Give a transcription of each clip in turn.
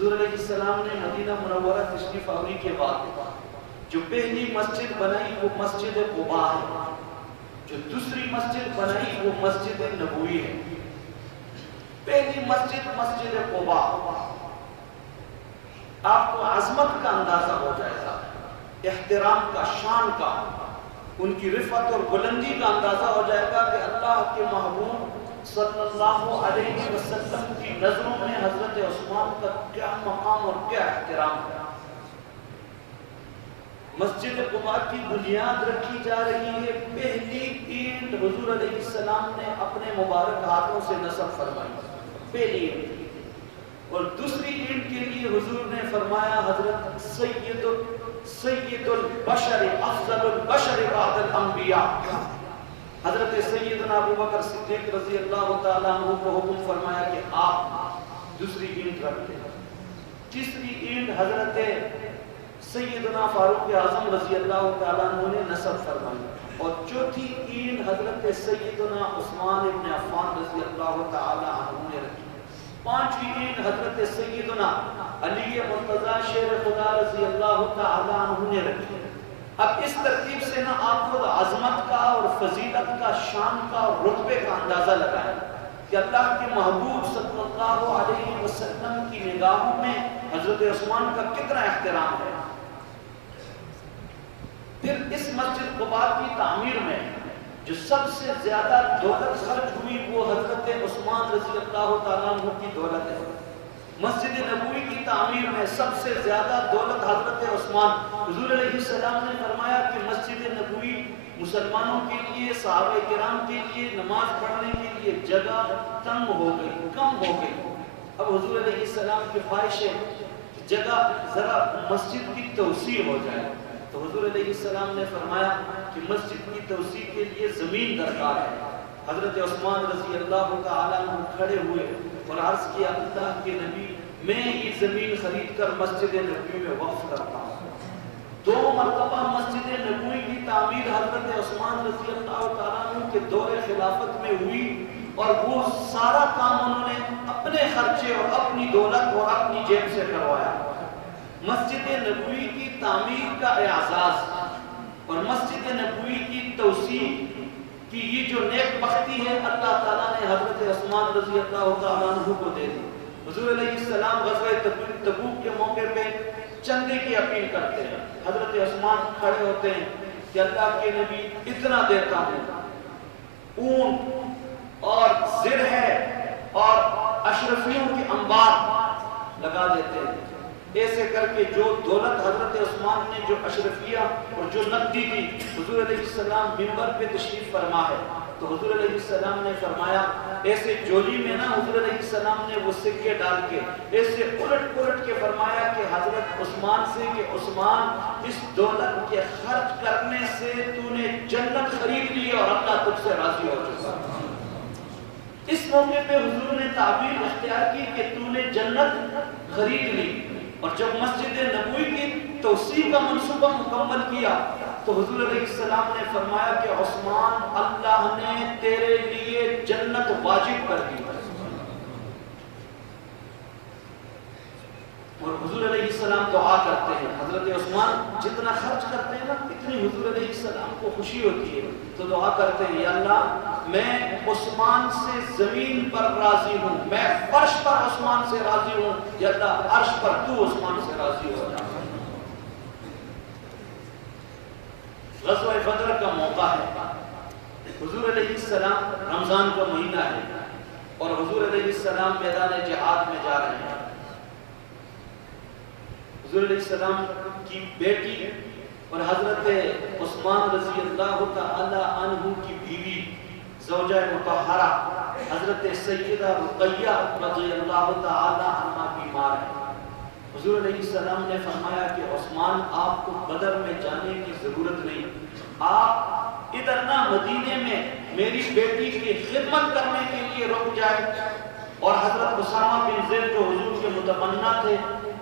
حضور علیہ السلام نے مدینہ منورہ تشریف آوری کے بعد جو پہلی مسجد بنائی وہ مسجد قباء ہے، جو دوسری مسجد بنائی وہ مسجد نبوی ہے۔ پہلی مسجد مسجد قباء، آپ کو عظمت کا اندازہ ہو جائے گا، احترام کا، شان کا، ان کی رفعت اور بلندی کا اندازہ ہو جائے گا کہ اللہ کے محبوب صلی اللہ علیہ وسلم کی نظروں میں حضرت عثمان کا کیا مقام اور کیا احترام ہے۔ مسجد قباء کی بنیاد رکھی جا رہی ہے، پہلی اینٹ حضور علیہ السلام نے اپنے مبارک ہاتھوں سے نصب فرمائی، پہلی اینٹ۔ اور دوسری اینٹ کے لیے حضور نے فرمایا حضرت سید البشر افضل البشر بعد الانبیاء، حضرت سیدنا ابو بکر صدیق رضی اللہ تعالیٰ عنہ کو حکم فرمایا کہ آپ دوسری اینٹ رکھ دیں۔ تیسری اینٹ حضرت سیدنا فاروق اعظم رضی اللہ تعالیٰ عنہ نے نصب فرمائی، اور چوتھی اینٹ حضرت سیدنا عثمان ابن عفان رضی اللہ تعالیٰ عنہ نے رکھی، پانچویں اینٹ حضرت سیدنا علی مرتضی شیر خدا رضی اللہ تعالیٰ عنہ نے رکھی۔ اب اس ترتیب سے نا آپ کو عظمت کا اور فضیلت کا، شان کا اور رتبے کا اندازہ لگائیں کہ اللہ کے محبوب صلی اللہ علیہ وسلم کی نگاہوں میں حضرت عثمان کا کتنا احترام ہے۔ پھر اس مسجد قباء کی تعمیر میں جو سب سے زیادہ دولت خرچ ہوئی وہ حضرت عثمان رضی اللہ تعالیٰ عنہ کی دولت ہے۔ مسجد نبوی کی تعمیر میں سب سے زیادہ دولت حضرت عثمان، حضور علیہ السلام نے فرمایا کہ مسجد نبوی مسلمانوں کے لیے، صحابہ کرام کے لیے نماز پڑھنے کے لیے جگہ تنگ ہو گئی، کم ہو گئی۔ اب حضور علیہ السلام کی خواہش ہے کہ جگہ ذرا مسجد کی توسیع ہو جائے، تو حضور علیہ السلام نے فرمایا کہ مسجد کی توسیع کے لیے زمین درکار ہے۔ حضرت عثمان رضی اللہ تعالیٰ عنہ کھڑے ہوئے اور عرض کیا اللہ کے نبی، میں یہ زمین خرید کر مسجد نبوی میں وقف کرتا ہوں۔ 2 مرتبہ مسجد نبوی کی تعمیر حضرت عثمان رضی اللہ تعالیٰ عنہ کے دور خلافت میں ہوئی، اور وہ سارا کام انہوں نے اپنے خرچے اور اپنی دولت اور اپنی جیب سے کروایا۔ مسجد نبوی کی تعمیر کا اعزاز اور مسجد نبوی کی توسیع کی یہ جو نیک بختی ہے اللہ تعالیٰ نے حضرت عثمان رضی اللہ تعالیٰ عنہ کو دے دی۔ حضور علیہ السلام غزوہ تبوک کے موقع پہ چندے کی اپیل کرتے ہیں، حضرت عثمان کھڑے ہوتے ہیں کہ اللہ کے نبی اتنا دیتا ہوں، اونٹ اور زر ہے اور اشرفیوں کے انبار لگا دیتے ہیں۔ ایسے کر کے جو دولت حضرت عثمان نے جو اشرفیہ اور جو نقدی دی، حضور علیہ السلام منبر پہ تشریف فرما ہے تو حضور علیہ السلام نے فرمایا ایسے جولی میں نا، حضور علیہ السلام نے وہ سکے ڈال کے ایسے الٹ پلٹ کے فرمایا کہ حضرت عثمان سے کہ عثمان اس دولت کے خرچ کرنے سے تو نے جنت خرید لی اور اللہ تجھ سے راضی ہو چکا۔ اس موقع پہ حضور نے تعبیر اختیار کی کہ تو نے جنت خرید لی، اور جب مسجد نبوی کی توسیع کا منصوبہ مکمل کیا تو حضور علیہ السلام نے فرمایا کہ عثمان اللہ نے تیرے لیے جنت واجب کر دی، اور حضور علیہ السلام دعا کرتے ہیں، حضرت عثمان جتنا خرچ کرتے ہیں نا اتنی حضور علیہ السلام کو خوشی ہوتی ہے، تو دعا کرتے ہیں یا اللہ میں عثمان سے زمین پر راضی ہوں، میں فرش پر عثمان سے راضی ہوں، یا اللہ عرش پر تو عثمان سے راضی ہو جا۔ غزوہ بدر کا موقع ہے، حضور علیہ السلام رمضان کا مہینہ ہے اور حضور علیہ السلام میدان جہاد میں جا رہے ہیں۔ حضور علیہ السلام کی بیٹی اور حضرت عثمان رضی اللہ تعالی عنہ کی بیوی زوجہ مطہرہ حضرت سیدہ رقیہ رضی اللہ تعالی عنہ بیمار ہے۔ حضور علیہ السلام نے فرمایا کہ عثمان آپ کو بدر میں جانے کی ضرورت نہیں، آپ ادھر نہ مدینے میں میری بیٹی کی خدمت کرنے کے لیے رک جائے۔ اور حضرت اسامہ بن زید جو حضور کے متمنا تھے،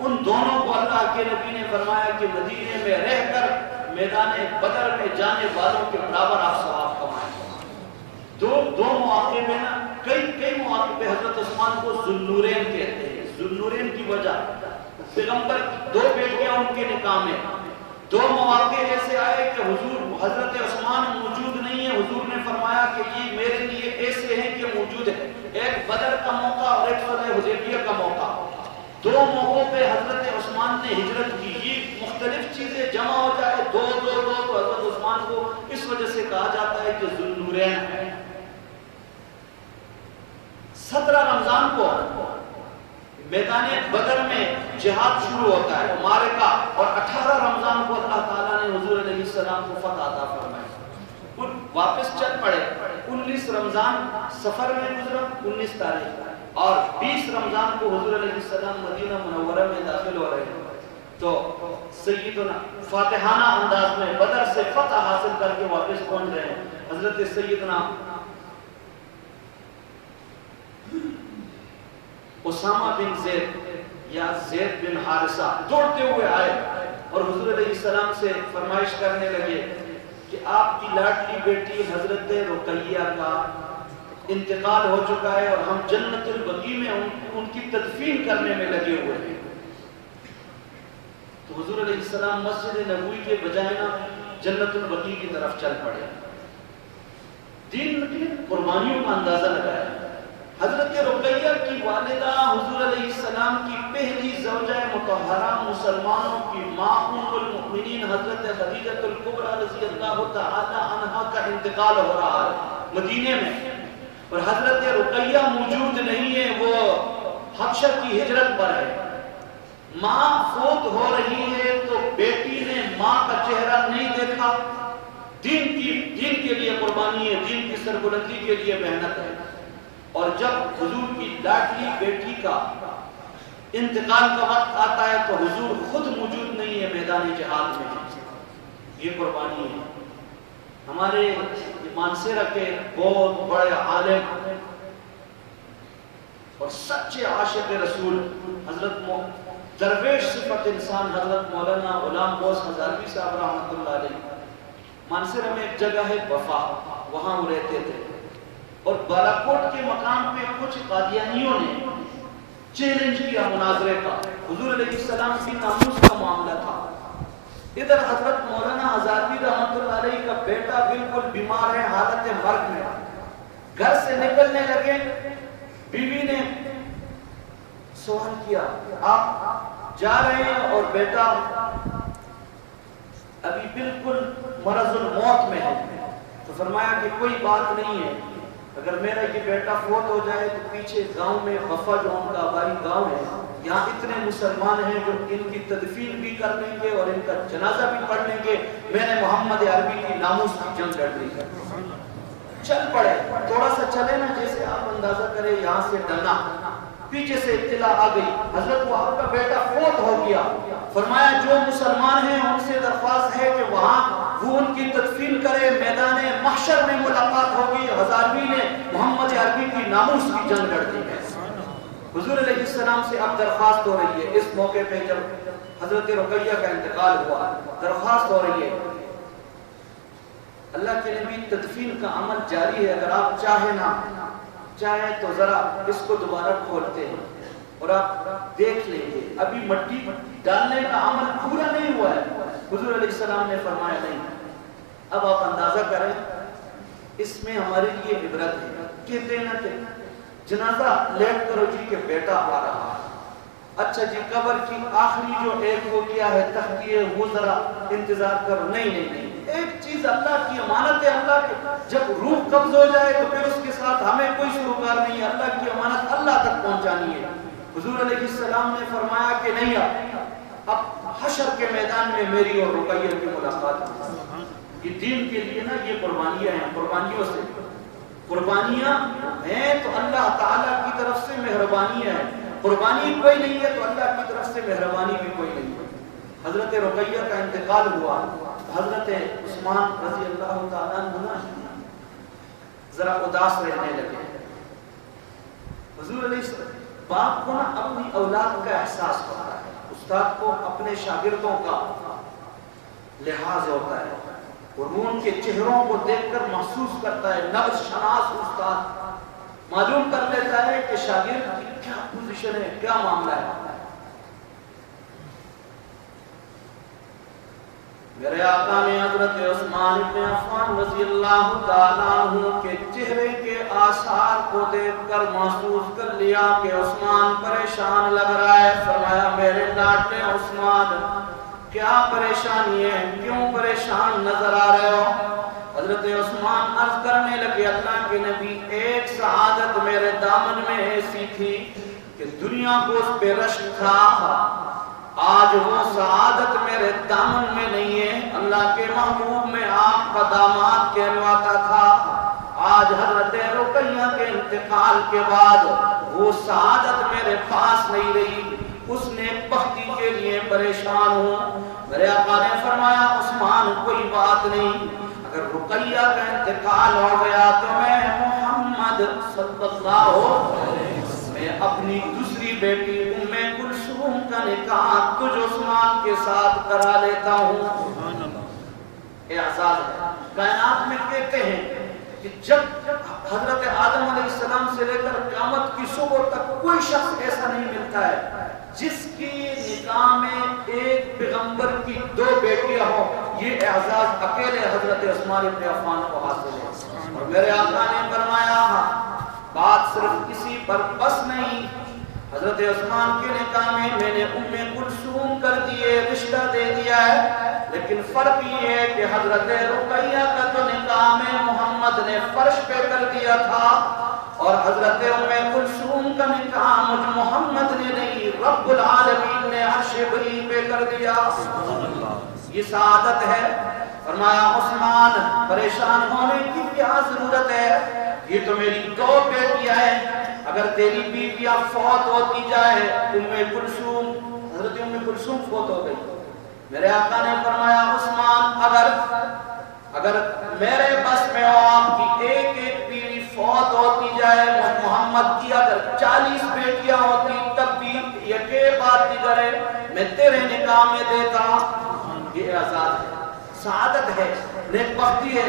ان دونوں کو اللہ کے نبی نے فرمایا کہ مدینے میں رہ کر میدان بدر میں جانے والوں کے برابر آپ ثواب کمائیں۔ دو مواقع میں نا کئی مواقع پہ حضرت عثمان کو ذوالنورین کہتے ہیں۔ ذوالنورین کی وجہ پیغمبر کی 2 بیٹیاں ان کے نکاح میں، 2 مواقع ایسے آئے کہ حضرت عثمان موجود نہیں ہے، حضور نے فرمایا کہ یہ میرے لیے ایسے ہیں کہ موجود ہے، ایک بدر کا موقع اور ایک صلح حدیبیہ کا موقع، 2 موقعوں پہ حضرت عثمان نے ہجرت کی۔ یہ مختلف چیزیں جمع ہو جائے 2 تو حضرت عثمان کو اس وجہ سے کہا جاتا ہے کہ ذوالنورین ہے۔ 17 رمضان کو میدان بدر میں جہاد شروع ہوتا ہے، معرکہ، اور 18 رمضان کو اللہ تعالیٰ نے حضور علیہ السلام کو فتح عطا فرمائی، واپس چل پڑے۔ 19 رمضان سفر میں گزرا، 19 تاریخ، اور 20 رمضان کو حضور علیہ السلام مدینہ منورہ میں داخل ہو رہے ہیں، تو سیدنا فاتحانہ انداز میں بدر سے فتح حاصل کر کے واپس پہنچ رہے ہیں۔ حضرت سیدنا اسامہ بن زید یا زید بن حارثہ دوڑتے ہوئے آئے اور حضور علیہ السلام سے فرمائش کرنے لگے کہ آپ کی لاڈلی بیٹی حضرت رقیہ کا انتقال ہو چکا ہے اور ہم جنت البقیع میں ان کی تدفین کرنے میں لگے ہوئے ہیں۔ تو حضور علیہ السلام مسجد نبوی کے بجائے نہ جنت البقیع کی طرف چل پڑے، دین کی قربانیوں کا اندازہ لگایا۔ حضرت رقیہ کی والدہ حضور علیہ السلام کی پہلی زوجہ مطہرہ، مسلمانوں کی ماں ام المؤمنین حضرت خدیجہ الکبریٰ رضی اللہ تعالی عنہا کا انتقال ہو رہا ہے مدینے میں، اور حضرت رقیہ موجود نہیں ہے، وہ حبشہ کی ہجرت پر ہے۔ ماں فوت ہو رہی ہے تو بیٹی نے ماں کا چہرہ نہیں دیکھا، دین کے لیے قربانی ہے، دین کی سربلندی کے لیے محنت ہے، اور جب حضور کی لاڈلی بیٹی کا انتقال کا وقت آتا ہے تو حضور خود موجود نہیں ہے میدان جہاد میں، یہ قربانی ہے۔ ہمارے مانسہرہ کے بہت بڑے عالم اور سچے عاشق رسول حضرت درویش صفت انسان حضرت مولانا غلام غوث ہزاروی صاحب رحمۃ اللہ علیہ، مانسہرہ میں ایک جگہ ہے وفا، وہاں وہ رہتے تھے، اور بالاکوٹ کے مقام پہ کچھ قادیانیوں نے چیلنج کیا مناظرے کا، حضور علیہ السلام کی ناموس کا معاملہ تھا۔ ادھر حضرت مولانا ہزاروی رحمۃ اللہ علیہ کا بیٹا بالکل بیمار ہے، حالت مرگ میں، گھر سے نکلنے لگے، بیوی نے سوال کیا آپ جا رہے ہیں اور بیٹا ابھی بالکل مرض الموت میں ہے، تو فرمایا کہ کوئی بات نہیں ہے، اگر میرا یہ بیٹا فوت ہو جائے تو پیچھے گاؤں میں وفا جو ان کا آبائی گاؤں ہے، یہاں اتنے مسلمان ہیں جو ان کی تدفین بھی کر لیں گے اور ان کا جنازہ بھی پڑھ لیں گے، میں نے محمد عربی کی ناموس کی جنگ لڑ لی ہے۔ چل پڑے، تھوڑا سا چلے نا، جیسے آپ اندازہ کریں یہاں سے ڈلنا، پیچھے سے اطلاع آ گئی حضرت وہ آپ کا بیٹا فوت ہو گیا، فرمایا جو مسلمان ہیں ان سے درخواست ہے کہ وہاں وہ ان کی تدفین کرے، میدان محشر میں ملاقات ہوگی۔ ہزاروی نے محمد عربی کی ناموس کی جنگ لڑ دی ہے۔ حضور علیہ السلام سے اب درخواست ہو رہی ہے، اس موقع پہ جب حضرت رقیہ کا انتقال ہوا، درخواست ہو رہی ہے، اللہ کے نبی تدفین کا عمل جاری ہے، اگر آپ چاہیں تو ذرا اس کو دوبارہ کھولتے ہیں اور آپ دیکھ لیں گے، ابھی مٹی ڈالنے کا عمل پورا نہیں ہوا ہے۔ حضور علیہ السلام نے فرمایا نہیں، اب آپ اندازہ کریں اس میں ہمارے لیے عبرت ہے، کہتے ہیں نا کہ جنازہ لیٹ کرو جی کہ بیٹا آ رہا ہے، اچھا جی قبر کی آخری جو ایک وہ کیا ہے تختی ہے وہ ذرا انتظار کرو، نہیں، ایک چیز اللہ کی امانت ہے، اللہ کی جب روح قبض ہو جائے تو پھر اس کے ساتھ ہمیں کوئی سروکار نہیں ہے، اللہ کی امانت اللہ تک پہنچانی ہے۔ حضور علیہ السلام نے فرمایا کہ نہیں، اب حشر کے میدان میں میری اور رقیہ کی ملاقات ہے۔ یہ دین کے لیے نا یہ قربانیاں ہیں، قربانیوں سے قربانیاں ہیں تو اللہ تعالیٰ کی طرف سے مہربانیاں ہیں، قربانی کوئی نہیں ہے تو اللہ کی طرف سے مہربانی بھی کوئی نہیں ہے۔ حضرت رقیہ کا انتقال ہوا، حضرت عثمان رضی اللہ تعالیٰ عنہ ذرا اداس رہنے لگے۔ حضور علیہ السلام باپ کو نا اپنی اولاد کا احساس ہوتا ہے، استاد کو اپنے شاگردوں کا لحاظ ہوتا ہے، اور وہ ان کے چہروں کو دیکھ کر محسوس کرتا ہے، نبض شناس استاد معلوم کر لیتا ہے کہ شاگرد کی کیا پوزیشن ہے، کیا معاملہ ہے۔ میرے آقا نے حضرت عثمان بن عفان رضی اللہ تعالیٰ عنہ کے چہرے کے آثار کو دیکھ کر محسوس کر لیا کہ عثمان پریشان لگ رہا ہے. فرمایا میرے لاڈلے عثمان کیا پریشانی ہے, کیوں پریشان نظر آ رہے ہو؟ حضرت عثمان عرض کرنے لگے اللہ کے نبی ایک سعادت میرے دامن میں ایسی تھی کہ دنیا کو اس پہ رشک تھا, آج وہ سعادت میرے دامن میں نہیں ہے. اللہ کے محبوب میں آپ کا داماد کہلواتا تھا. آج حضرت رقیہ کے انتقال کے بعد وہ سعادت میرے پاس نہیں رہی, اس نے بختی کے لیے پریشان ہوں. میرے آقا نے فرمایا عثمان کوئی بات نہیں, اگر رقیہ کا انتقال ہو گیا تو میں محمد صلی اللہ علیہ وسلم میں اپنی دوسری بیٹی ام کلثوم کا نکاح تجھ عثمان کے ساتھ کرا لیتا ہوں. اعزاز ہے. کائنات میں کہتے ہیں کہ جب حضرت آدم علیہ السلام سے لے کر قیامت کی صبح تک کوئی شخص ایسا نہیں ملتا ہے جس کی نکاح میں ایک پیغمبر کی 2 بیٹیاں ہوں. یہ اعزاز اکیلے حضرت عثمان بن عفان کو حاصل ہے. اور میرے آقا نے فرمایا بات صرف کسی پر بس نہیں, حضرت عثمان کے نکاح میں میں نے ام کلثوم کر دیے, رشتہ دے دیا ہے, لیکن فرق یہ ہے کہ حضرت رقیہ کا تو نکاح میں محمد نے فرش پہ کر دیا تھا اور حضرت ام کلثوم کا نکاح مجھ محمد نے نہیں رب العالمین نے عرش بری پہ کر دیا. یہ سعادت ہے. فرمایا عثمان پریشان ہونے کی کیا ضرورت ہے, یہ تو میری 2 بیٹیاں ہیں, اگر تیری بیویاں فوت ہوتی جائے, ام کلثوم حضرت ام کلثوم فوت ہو گئی. میرے آقا نے فرمایا عثمان اگر میرے بس میں ہو آپ کی ایک ایک بیوی فوت ہوتی جائے, محمد کی اگر 40 بیٹیاں ہوتی تب بھی یکے بات دیگر ہے میں تیرے نکاح میں دیتا. یہ آزاد ہے, سعادت ہے, نیک بختی ہے.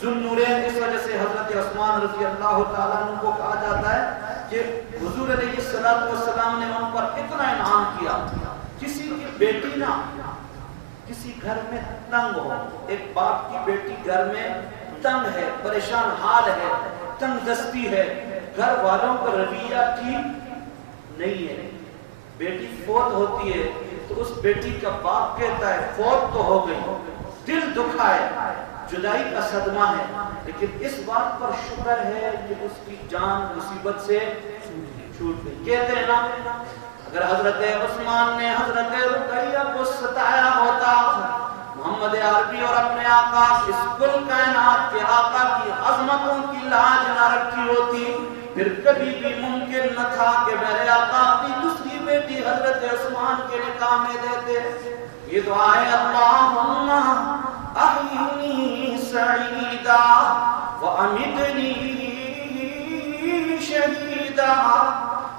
ذوالنورین اس وجہ سے حضرت عثمان رضی اللہ تعالیٰ عنہ کو کہا جاتا ہے کہ حضور علیہ السلام نے ان پر اتنا انعام کیا. کسی کی بیٹی نہ کسی گھر میں تنگ ہو, ایک باپ کی بیٹی گھر میں تنگ ہے, پریشان حال ہے, تنگ دستی ہے, گھر والوں کا رویہ ٹھیک نہیں ہے, بیٹی فوت ہوتی ہے تو اس بیٹی کا باپ کہتا ہے فوت تو ہو گئی, دل دکھا ہے, جدائی کا صدمہ ہے, لیکن اس بات پر شکر ہے کہ اس کی جان مصیبت سے چھوٹ گئی. کہتے ہیں نا اگر حضرت عثمان نے حضرت رقیہ کو ستایا ہوتا, محمد عربی اور اپنے آقا اس کل کائنات کے آقا کی عظمتوں کی لاج نہ رکھی ہوتی, پھر کبھی بھی ممکن نہ تھا کہ میرے آقا اپنی دوسری بیٹی حضرت عثمان کے نکاح میں دیتے. یہ دعا ہے اللہم احیینی سعیدا وامتنی شہیدا,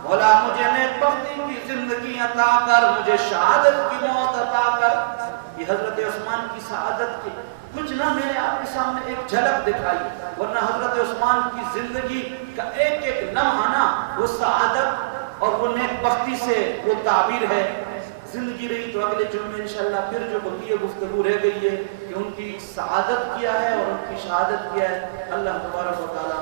مولا مجھے نیک بختی کی زندگی عطا کر, مجھے شہادت کی موت عطا کر. یہ حضرت عثمان کی سعادت کی کچھ نہ میں نے آپ کے سامنے ایک جھلک دکھائی, ورنہ حضرت عثمان کی زندگی کا ایک ایک لمحہ نا وہ سعادت اور وہ نیک بختی سے وہ تعبیر ہے. زندگی رہی تو اگلے جمعے میں انشاءاللہ پھر جو بقیہ گفتگو رہ گئی ہے کہ ان کی سعادت کیا ہے اور ان کی شہادت کیا ہے. اللہ تبارک و تعالیٰ